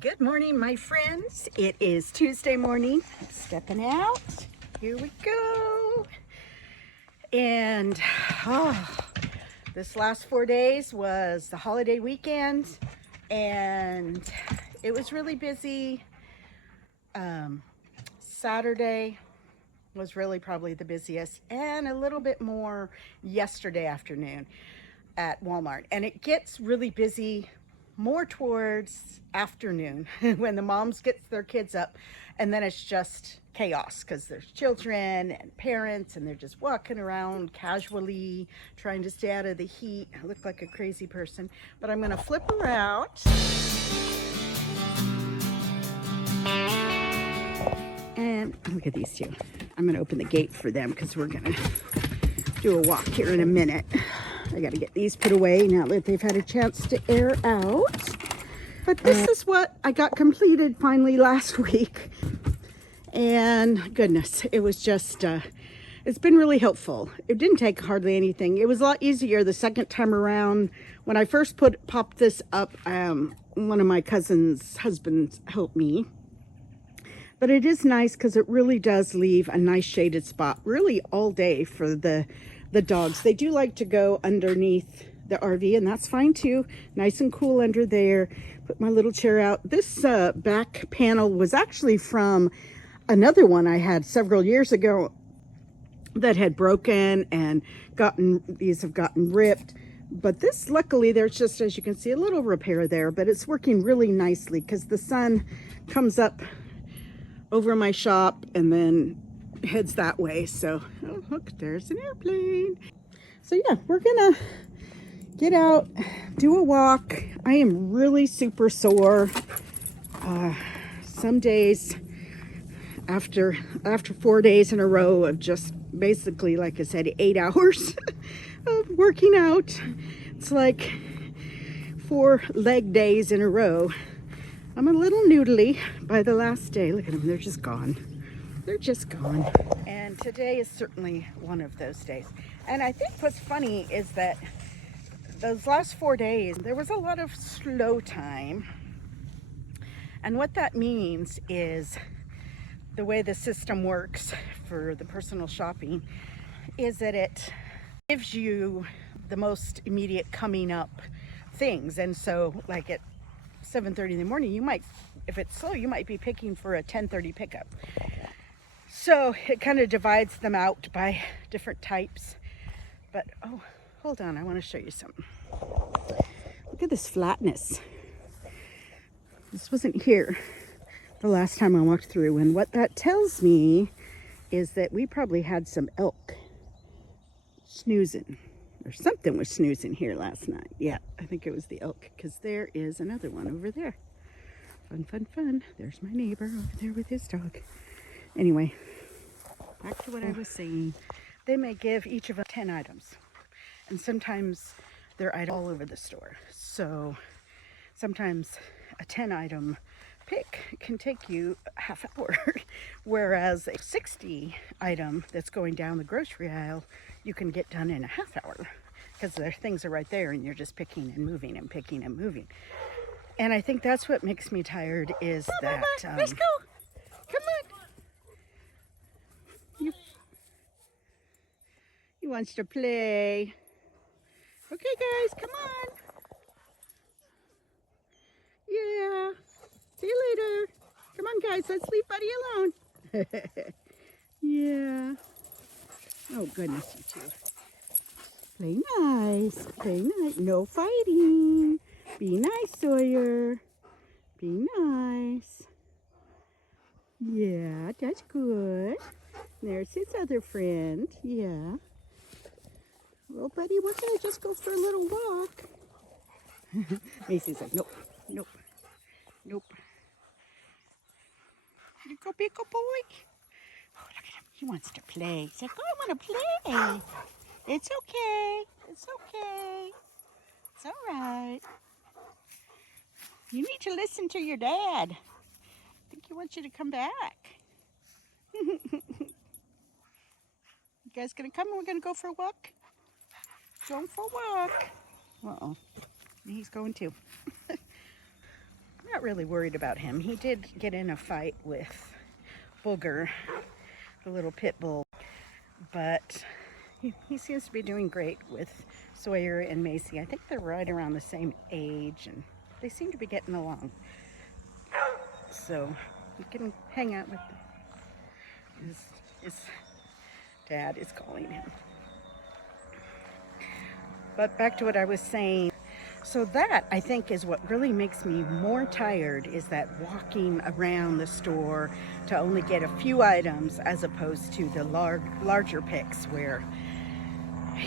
Good morning, my friends. It is Tuesday morning. I'm stepping out. Here we go. And this last 4 days was the holiday weekend, and it was really busy. Saturday was really probably the busiest, and a little bit more yesterday afternoon at Walmart. And it gets really busy more towards afternoon when the moms get their kids up, and then it's just chaos because there's children and parents, and they're just walking around casually trying to stay out of the heat. I look like a crazy person, but I'm gonna flip her out. And look at these two. I'm gonna open the gate for them because we're gonna do a walk here in a minute. I gotta get these put away now that they've had a chance to air out. But this is what I got completed finally last week. And goodness, it was just, it's been really helpful. It didn't take hardly anything. It was a lot easier the second time around. When I first popped this up, one of my cousin's husbands helped me. But it is nice because it really does leave a nice shaded spot really all day for the dogs. They do like to go underneath the RV, and that's fine too. Nice and cool under there. Put my little chair out. This back panel was actually from another one I had several years ago that had broken and these have gotten ripped. But this, luckily, there's just, as you can see, a little repair there, but it's working really nicely because the sun comes up over my shop and then heads that way. So, oh, look, there's an airplane. So yeah, we're gonna get out, do a walk. I am really super sore. Some days after 4 days in a row of just basically, like I said, 8 hours of working out. It's like 4 leg days in a row. I'm a little noodly by the last day. Look at them, they're just gone. They're just gone. And today is certainly one of those days. And I think what's funny is that those last 4 days, there was a lot of slow time. And what that means is the way the system works for the personal shopping is that it gives you the most immediate coming up things. And so like at 7:30 in the morning, you might, if it's slow, you might be picking for a 10:30 pickup. So it kind of divides them out by different types. But oh, hold on, I want to show you something. Look at this flatness. This wasn't here the last time I walked through, and what that tells me is that we probably had some elk snoozing, or something was snoozing here last night. Yeah, I think it was the elk, because there is another one over there. Fun, fun, fun. There's my neighbor over there with his dog. Anyway, back to what I was saying. They may give each of us 10 items, and sometimes they're items all over the store. So sometimes a 10 item pick can take you a half hour, whereas a 60 item that's going down the grocery aisle, you can get done in a half hour because the things are right there and you're just picking and moving and picking and moving. And I think that's what makes me tired is that... let's go! Come on! He wants to play. Okay, guys, come on. Yeah. See you later. Come on, guys. Let's leave Buddy alone. Yeah. Oh, goodness, you two. Play nice. Play nice. No fighting. Be nice, Sawyer. Be nice. Yeah, that's good. There's his other friend. Yeah. Well, Buddy, we're going to just go for a little walk. Macy's like, nope, nope, nope. You go, big boy. Oh, look at him. He wants to play. He's like, oh, I want to play. It's okay. It's okay. It's all right. You need to listen to your dad. I think he wants you to come back. You guys going to come and we're going to go for a walk? Going for a walk. Uh-oh. He's going too. not really worried about him. He did get in a fight with Booger, the little pit bull, but he seems to be doing great with Sawyer and Macy. I think they're right around the same age, and they seem to be getting along. So you can hang out with them. His dad is calling him. But back to what I was saying. So that, I think, is what really makes me more tired, is that walking around the store to only get a few items, as opposed to the larger picks where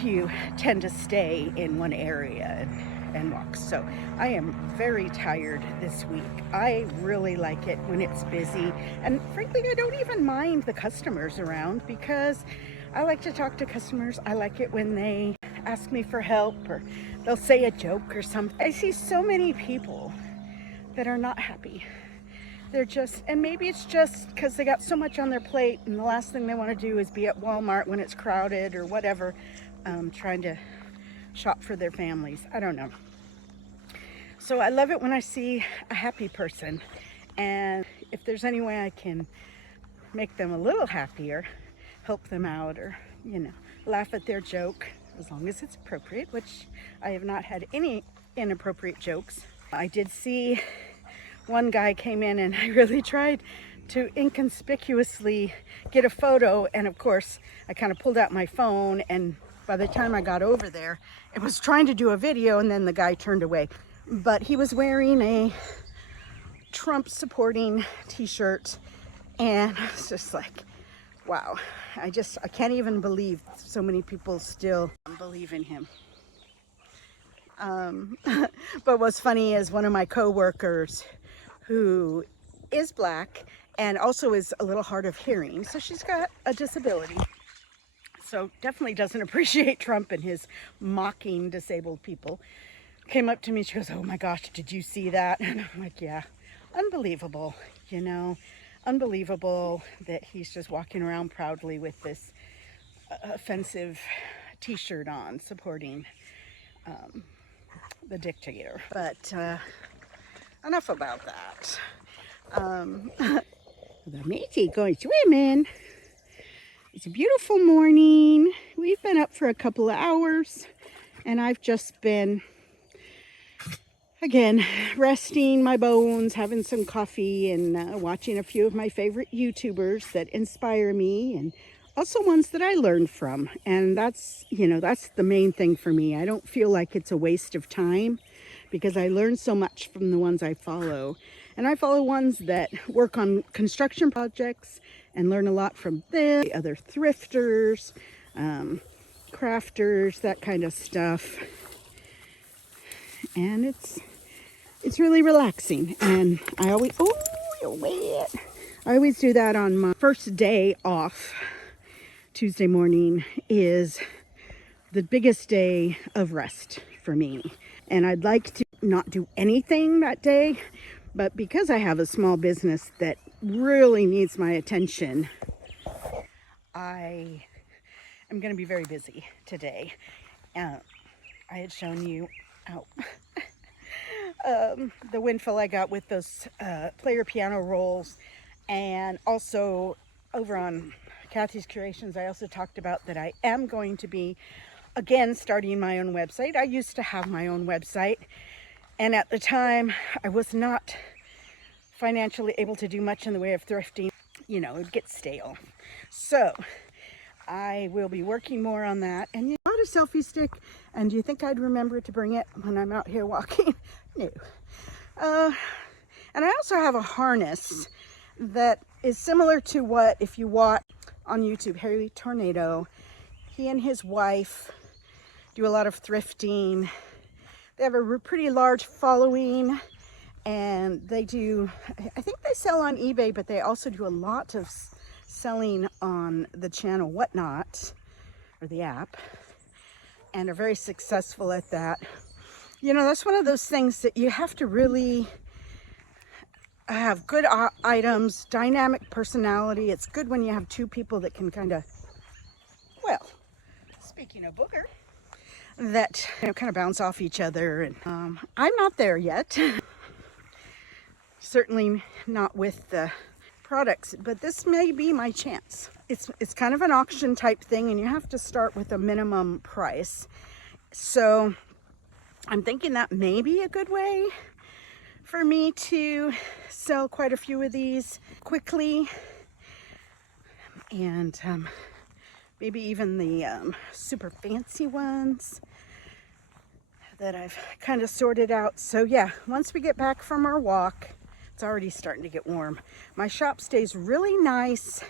you tend to stay in one area and walk. So I am very tired this week. I really like it when it's busy, and frankly I don't even mind the customers around, because I like to talk to customers. I like it when they ask me for help, or they'll say a joke or something. I see so many people that are not happy. They're just, and maybe it's just because they got so much on their plate, and the last thing they want to do is be at Walmart when it's crowded or whatever, trying to shop for their families. I don't know. So I love it when I see a happy person, and if there's any way I can make them a little happier, help them out, or, you know, laugh at their joke, as long as it's appropriate, which I have not had any inappropriate jokes. I did see one guy came in, and I really tried to inconspicuously get a photo, and of course I kind of pulled out my phone, and by the time I got over there, it was trying to do a video, and then the guy turned away. But he was wearing a Trump supporting t-shirt, and it's just like, wow. I can't even believe so many people still believe in him. But what's funny is one of my co-workers, who is black and also is a little hard of hearing, so she's got a disability, so definitely doesn't appreciate Trump and his mocking disabled people, came up to me. She goes, "Oh my gosh, did you see that?" And I'm like, yeah, unbelievable, you know, unbelievable that he's just walking around proudly with this offensive t-shirt on, supporting the dictator. But enough about that. The Macy going swimming. It's a beautiful morning. We've been up for a couple of hours, and I've just been, again, resting my bones, having some coffee, and watching a few of my favorite YouTubers that inspire me, and also ones that I learn from. And that's, you know, that's the main thing for me. I don't feel like it's a waste of time, because I learn so much from the ones I follow. And I follow ones that work on construction projects and learn a lot from them, the other thrifters, crafters, that kind of stuff. And it's really relaxing. And I always, oh, you're wet. I always do that on my first day off. Tuesday morning is the biggest day of rest for me. And I'd like to not do anything that day, but because I have a small business that really needs my attention, I am going to be very busy today. I had shown you the windfall I got with those player piano rolls, and also over on Cathie's Creations, I also talked about that I am going to be, again, starting my own website. I used to have my own website, and at the time I was not financially able to do much in the way of thrifting. You know, it would get stale. So I will be working more on that. And you bought a selfie stick, and do you think I'd remember to bring it when I'm out here walking? No. And I also have a harness that is similar to what, if you watch on YouTube, Harry Tornado, he and his wife do a lot of thrifting. They have a pretty large following, and they do, I think they sell on eBay, but they also do a lot of selling on the channel Whatnot, or the app, and are very successful at that. You know, that's one of those things that you have to really have good items, dynamic personality. It's good when you have two people that can kind of, well, speaking of Booger, that, you know, kind of bounce off each other. And I'm not there yet. certainly not with the products, but this may be my chance. It's kind of an auction type thing, and you have to start with a minimum price. So I'm thinking that may be a good way for me to sell quite a few of these quickly, and maybe even the super fancy ones that I've kind of sorted out. So yeah, once we get back from our walk, it's already starting to get warm. My shop stays really nice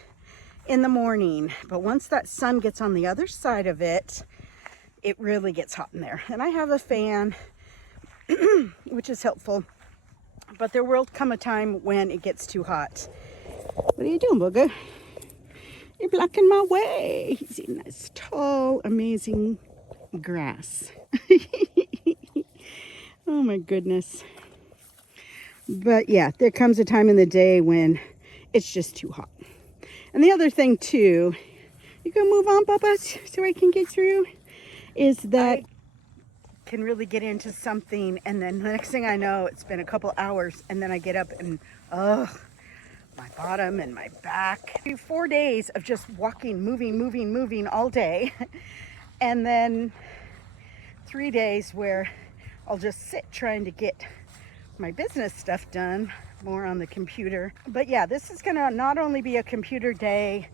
in the morning, but once that sun gets on the other side of it, it really gets hot in there. And I have a fan, which is helpful, but there will come a time when it gets too hot. What are you doing, Booger? You're blocking my way. He's eating this tall, amazing grass. Oh my goodness. But yeah, there comes a time in the day when it's just too hot. And the other thing too, you can move on, Bubba, so I can get through, is that I can really get into something, and then the next thing I know, it's been a couple hours, and then I get up and my bottom and my back. 4 days of just walking, moving all day. And then 3 days where I'll just sit trying to get my business stuff done, more on the computer. But yeah, this is gonna not only be a computer day,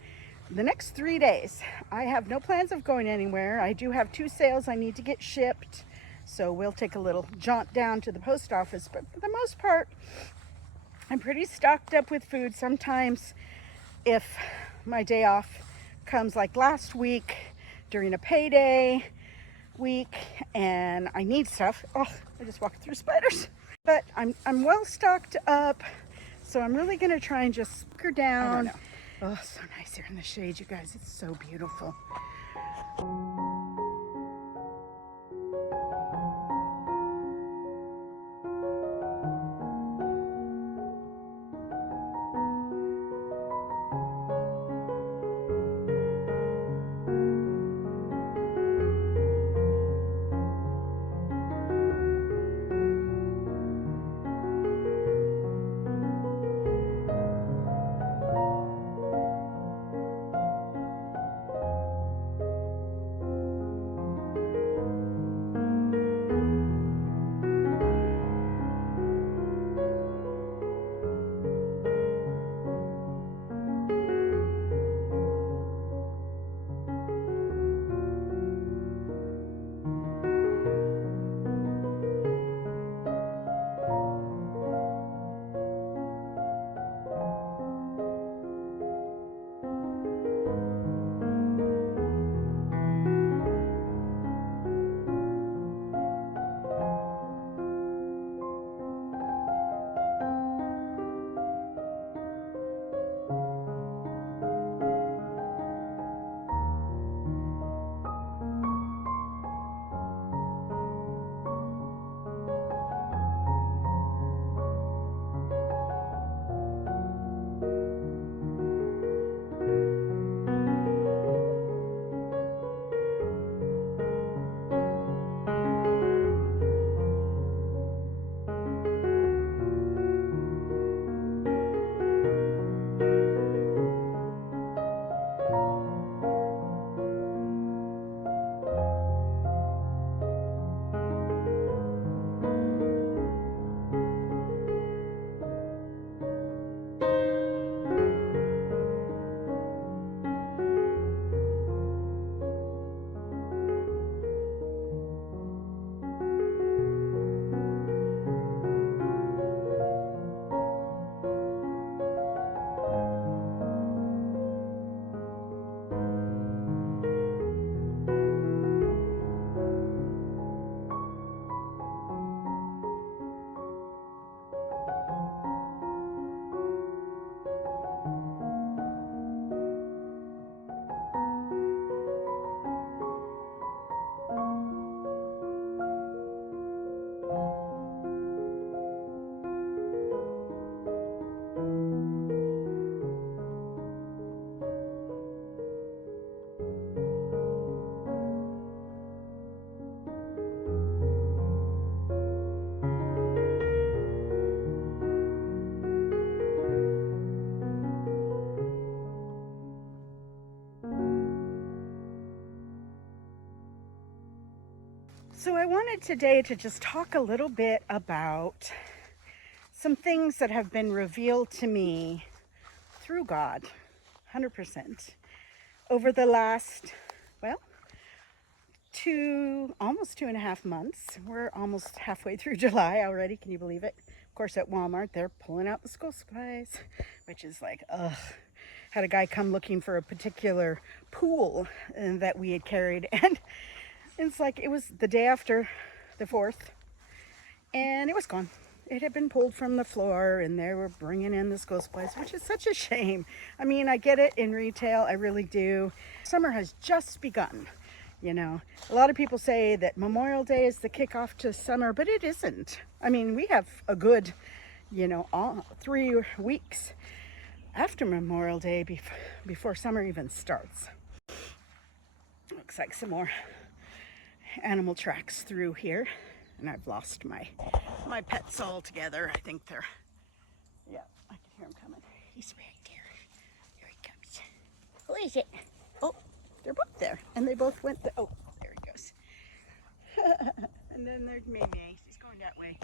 the next 3 days, I have no plans of going anywhere. I do have 2 sales I need to get shipped, so we'll take a little jaunt down to the post office. But for the most part, I'm pretty stocked up with food. Sometimes if my day off comes like last week during a payday week and I need stuff, oh, I just walked through spiders. But I'm well stocked up, so I'm really gonna try and just hunker down. Oh, so nice here in the shade, you guys. It's so beautiful. So I wanted today to just talk a little bit about some things that have been revealed to me through God, 100%, over the last, well, almost 2.5 months. We're almost halfway through July already. Can you believe it? Of course, at Walmart, they're pulling out the school supplies, which is like, ugh. Had a guy come looking for a particular pool that we had carried, and it's like it was the day after the 4th, and it was gone. It had been pulled from the floor, and they were bringing in the school supplies, which is such a shame. I mean, I get it in retail, I really do. Summer has just begun. You know, a lot of people say that Memorial Day is the kickoff to summer, but it isn't. I mean, we have a good, 3 weeks after Memorial Day before summer even starts. Looks like some more animal tracks through here, and I've lost my pets altogether. I think they're, yeah, I can hear him coming. He's right there. Here he comes. Who is it? Oh, they're both there, and they both went oh, there he goes. And then there's May. She's going that way.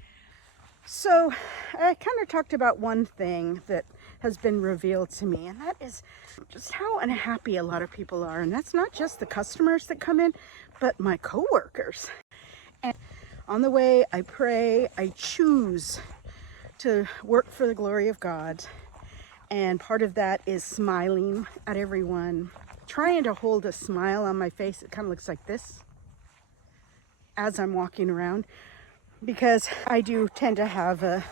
So I kind of talked about one thing that has been revealed to me, and that is just how unhappy a lot of people are. And that's not just the customers that come in, but my coworkers. And on the way, I pray, I choose to work for the glory of God. And part of that is smiling at everyone, trying to hold a smile on my face. It kind of looks like this as I'm walking around, because I do tend to have an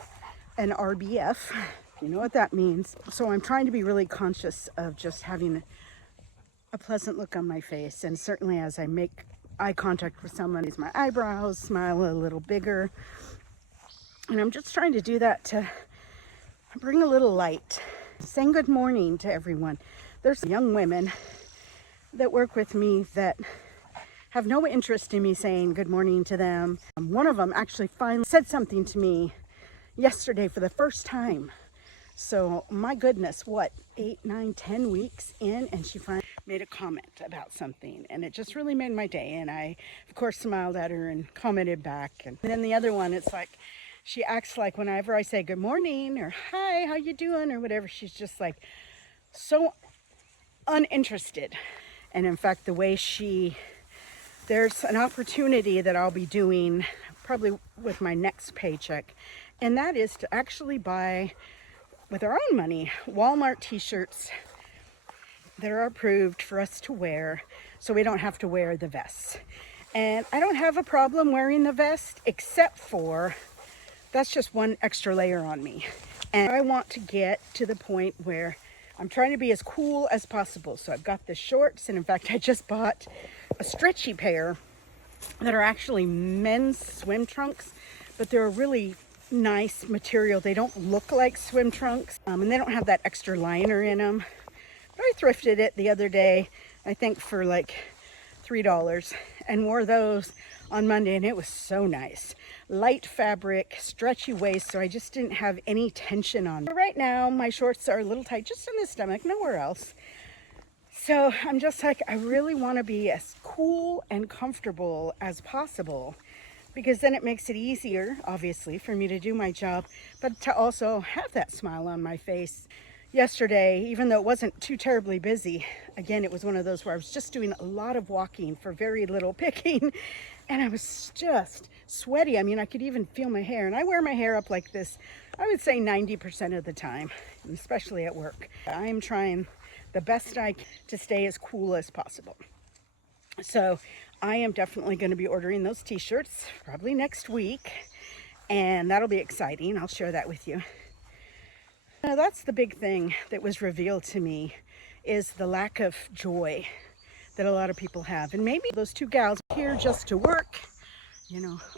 RBF. You know what that means. So I'm trying to be really conscious of just having a pleasant look on my face. And certainly as I make eye contact with someone, raise my eyebrows, smile a little bigger. And I'm just trying to do that to bring a little light. Saying good morning to everyone. There's young women that work with me that have no interest in me saying good morning to them. One of them actually finally said something to me yesterday for the first time. So my goodness, what, 8, 9, 10 weeks in, and she finally made a comment about something, and it just really made my day. And I, of course, smiled at her and commented back. And then the other one, it's like she acts like whenever I say good morning or hi, how you doing or whatever, she's just like so uninterested. And in fact, the way there's an opportunity that I'll be doing probably with my next paycheck, and that is to actually buy, with our own money, Walmart t-shirts that are approved for us to wear so we don't have to wear the vests. And I don't have a problem wearing the vest, except for that's just one extra layer on me. And I want to get to the point where I'm trying to be as cool as possible. So I've got the shorts, and in fact, I just bought a stretchy pair that are actually men's swim trunks, but they're a really nice material. They don't look like swim trunks, and they don't have that extra liner in them. But I thrifted it the other day, I think for like $3, and wore those on Monday, and it was so nice. Light fabric, stretchy waist, so I just didn't have any tension on. But right now, my shorts are a little tight, just in the stomach, nowhere else. So I'm just like, I really want to be as cool and comfortable as possible, because then it makes it easier, obviously, for me to do my job, but to also have that smile on my face. Yesterday, even though it wasn't too terribly busy, again, it was one of those where I was just doing a lot of walking for very little picking, and I was just sweaty. I mean, I could even feel my hair, and I wear my hair up like this, I would say 90% of the time, especially at work. I am trying the best I can to stay as cool as possible. So I am definitely going to be ordering those t-shirts probably next week, and that'll be exciting. I'll share that with you. Now, that's the big thing that was revealed to me, is the lack of joy that a lot of people have. And maybe those two gals here just to work,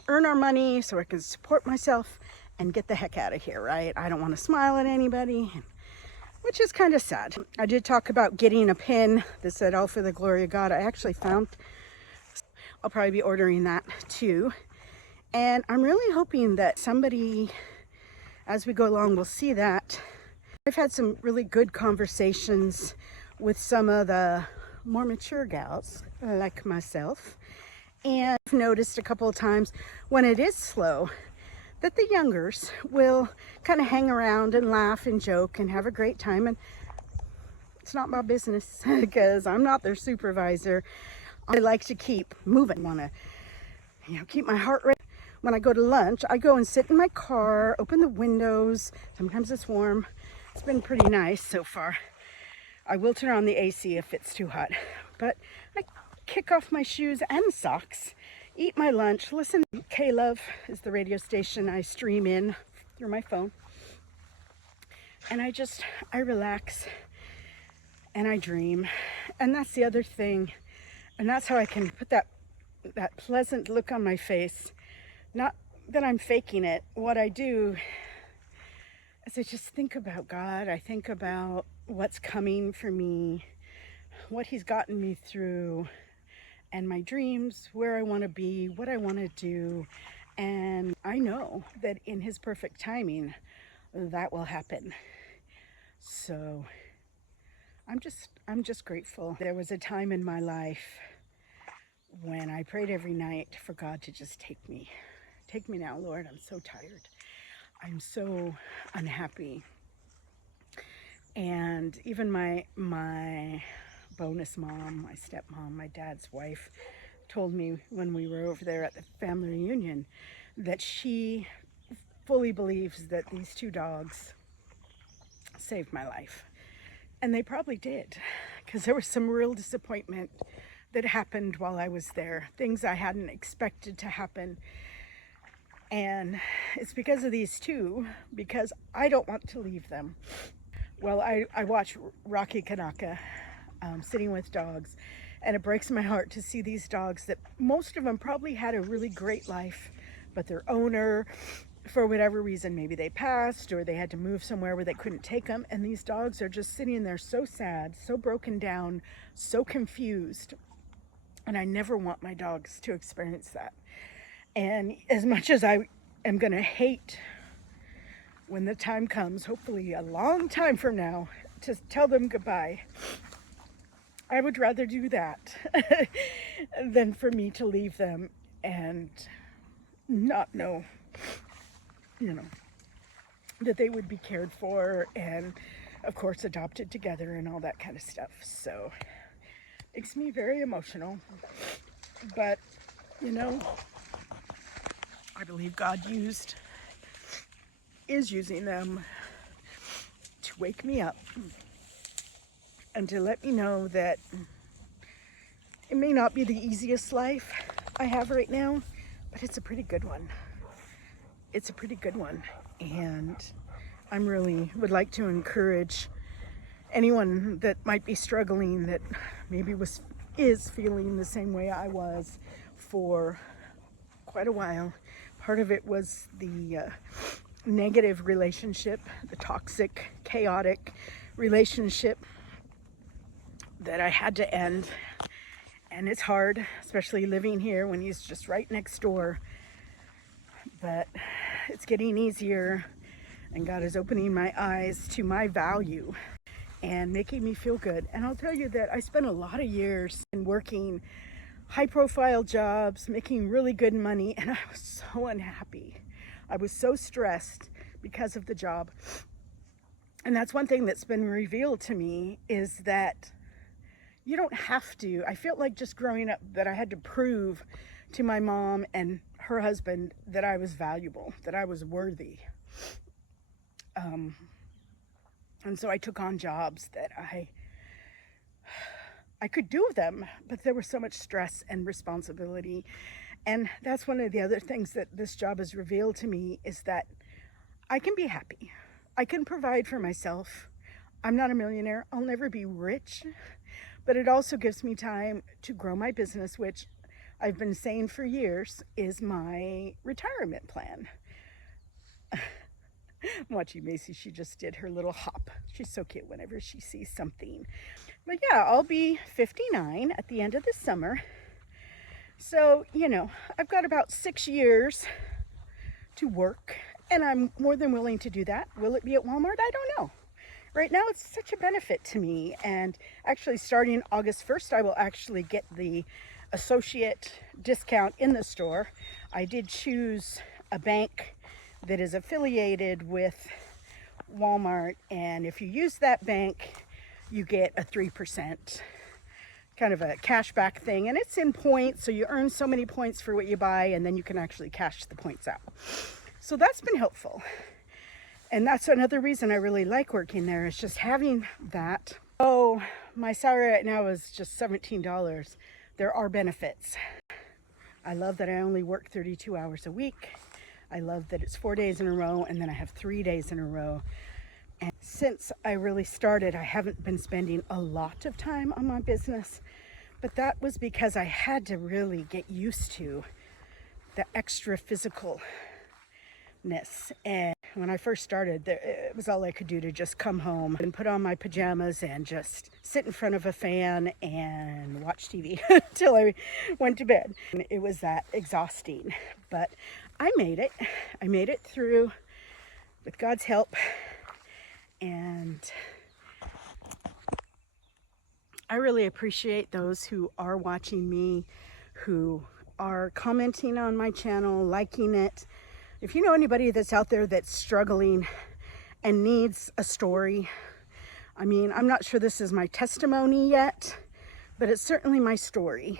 earn our money so I can support myself and get the heck out of here, right? I don't want to smile at anybody, which is kind of sad. I did talk about getting a pin that said, all for the glory of God. I actually found, I'll probably be ordering that too. And I'm really hoping that somebody, as we go along, will see that. I've had some really good conversations with some of the more mature gals like myself, And I've noticed a couple of times when it is slow that the youngers will kind of hang around and laugh and joke and have a great time. And it's not my business because I'm not their supervisor. I like to keep moving. I want to, keep my heart rate. When I go to lunch, I go and sit in my car, open the windows. Sometimes it's warm. It's been pretty nice so far. I will turn on the AC if it's too hot. But I kick off my shoes and socks, eat my lunch, listen. K-Love is the radio station I stream in through my phone. And I relax and I dream. And that's the other thing. And that's how I can put that pleasant look on my face. Not that I'm faking it. What I do is I just think about God. I think about what's coming for me, what He's gotten me through, and my dreams, where I want to be, what I want to do. And I know that in His perfect timing, that will happen. So I'm just grateful. There was a time in my life when I prayed every night for God to just take me. Take me now, Lord. I'm so tired. I'm so unhappy. And even my bonus mom, my stepmom, my dad's wife, told me when we were over there at the family reunion that she fully believes that these two dogs saved my life. And they probably did, because there was some real disappointment that happened while I was there, things I hadn't expected to happen. And it's because of these two, because I don't want to leave them. Well, I watch Rocky Kanaka sitting with dogs, and it breaks my heart to see these dogs that most of them probably had a really great life, but their owner, for whatever reason, maybe they passed or they had to move somewhere where they couldn't take them. And these dogs are just sitting there so sad, so broken down, so confused. And I never want my dogs to experience that. And as much as I am going to hate when the time comes, hopefully a long time from now, to tell them goodbye, I would rather do that than for me to leave them and not know, that they would be cared for and, of course, adopted together and all that kind of stuff. So it makes me very emotional. But, I believe God is using them to wake me up and to let me know that it may not be the easiest life I have right now, but it's a pretty good one. It's a pretty good one. And I really would like to encourage anyone that might be struggling, that maybe is feeling the same way I was for quite a while. Part of it was the negative relationship, the toxic, chaotic relationship that I had to end. And it's hard, especially living here when he's just right next door. But it's getting easier, and God is opening my eyes to my value and making me feel good. And I'll tell you that I spent a lot of years in working high-profile jobs, making really good money, and I was so unhappy. I was so stressed because of the job. And that's one thing that's been revealed to me, is that you don't have to. I felt like just growing up that I had to prove to my mom and her husband that I was valuable, that I was worthy. And so I took on jobs that I could do them, but there was so much stress and responsibility. And that's one of the other things that this job has revealed to me, is that I can be happy. I can provide for myself. I'm not a millionaire. I'll never be rich, but it also gives me time to grow my business, which I've been saying for years is my retirement plan. I'm watching Macy. She just did her little hop. She's so cute whenever she sees something. But yeah, I'll be 59 at the end of the summer. So, I've got about 6 years to work, and I'm more than willing to do that. Will it be at Walmart? I don't know. Right now, it's such a benefit to me. And actually, starting August 1st, I will actually get the associate discount in the store, I did choose a bank that is affiliated with Walmart, and if you use that bank, you get a 3% kind of a cashback thing, and it's in points, so you earn so many points for what you buy, and then you can actually cash the points out. So that's been helpful, and that's another reason I really like working there, is just having that. Oh, my salary right now is just $17. There are benefits. I love that I only work 32 hours a week. I love that it's 4 days in a row, and then I have 3 days in a row. And since I really started, I haven't been spending a lot of time on my business, but that was because I had to really get used to the extra physicalness. And when I first started, it was all I could do to just come home and put on my pajamas and just sit in front of a fan and watch TV until I went to bed. And it was that exhausting, but I made it. I made it through with God's help. And I really appreciate those who are watching me, who are commenting on my channel, liking it. If you know anybody that's out there that's struggling and needs a story, I mean, I'm not sure this is my testimony yet, but it's certainly my story.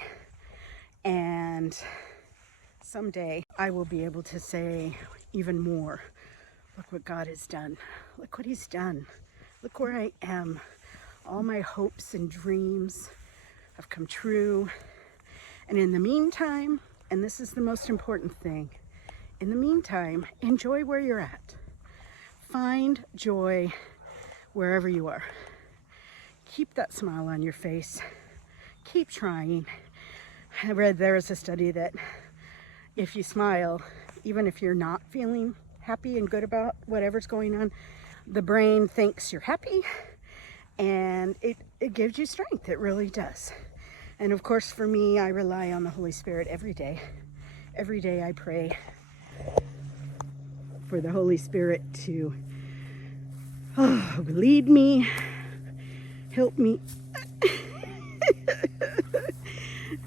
And someday I will be able to say even more. Look what God has done. Look what He's done. Look where I am. All my hopes and dreams have come true. And in the meantime, and this is the most important thing, in the meantime, enjoy where you're at. Find joy wherever you are. Keep that smile on your face. Keep trying. I read there is a study that if you smile, even if you're not feeling happy and good about whatever's going on, the brain thinks you're happy, and it gives you strength. It really does. And of course, for me, I rely on the Holy Spirit every day. Every day I pray for the Holy Spirit to lead me, help me.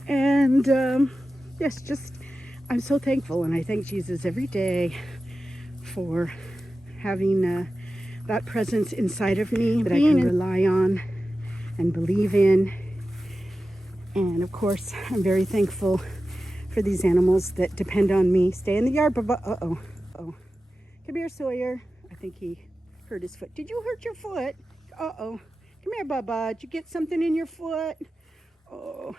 And yes, just I'm so thankful, and I thank Jesus every day for having that presence inside of me that I can rely on and believe in. And of course, I'm very thankful for these animals that depend on me. Stay in the yard, Bubba. Uh-oh. Come here, Sawyer. I think he hurt his foot. Did you hurt your foot? Uh-oh. Come here, Bubba. Did you get something in your foot? Oh,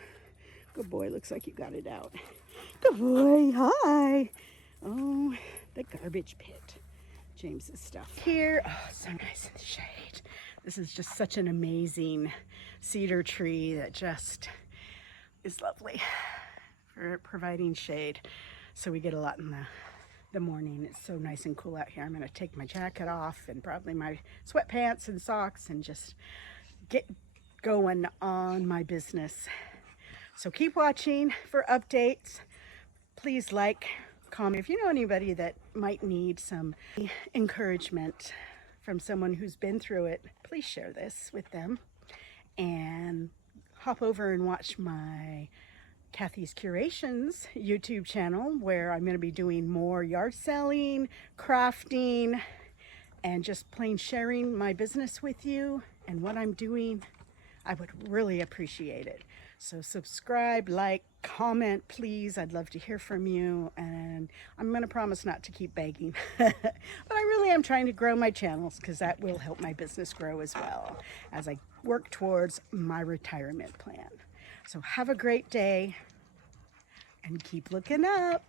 good boy. Looks like you got it out. Good boy. Hi. Oh, the garbage pit. James's stuff. Here, oh, so nice in the shade. This is just such an amazing cedar tree that just is lovely for providing shade. So we get a lot in the morning. It's so nice and cool out here. I'm going to take my jacket off and probably my sweatpants and socks and just get going on my business. So keep watching for updates. Please like, comment. If you know anybody that might need some encouragement from someone who's been through it, please share this with them. And hop over and watch my Cathie's Curations YouTube channel, where I'm going to be doing more yard selling, crafting, and just plain sharing my business with you and what I'm doing. I would really appreciate it. So subscribe, like, comment, please. I'd love to hear from you. And I'm going to promise not to keep begging. But I really am trying to grow my channels, because that will help my business grow as well as I work towards my retirement plan. So have a great day and keep looking up.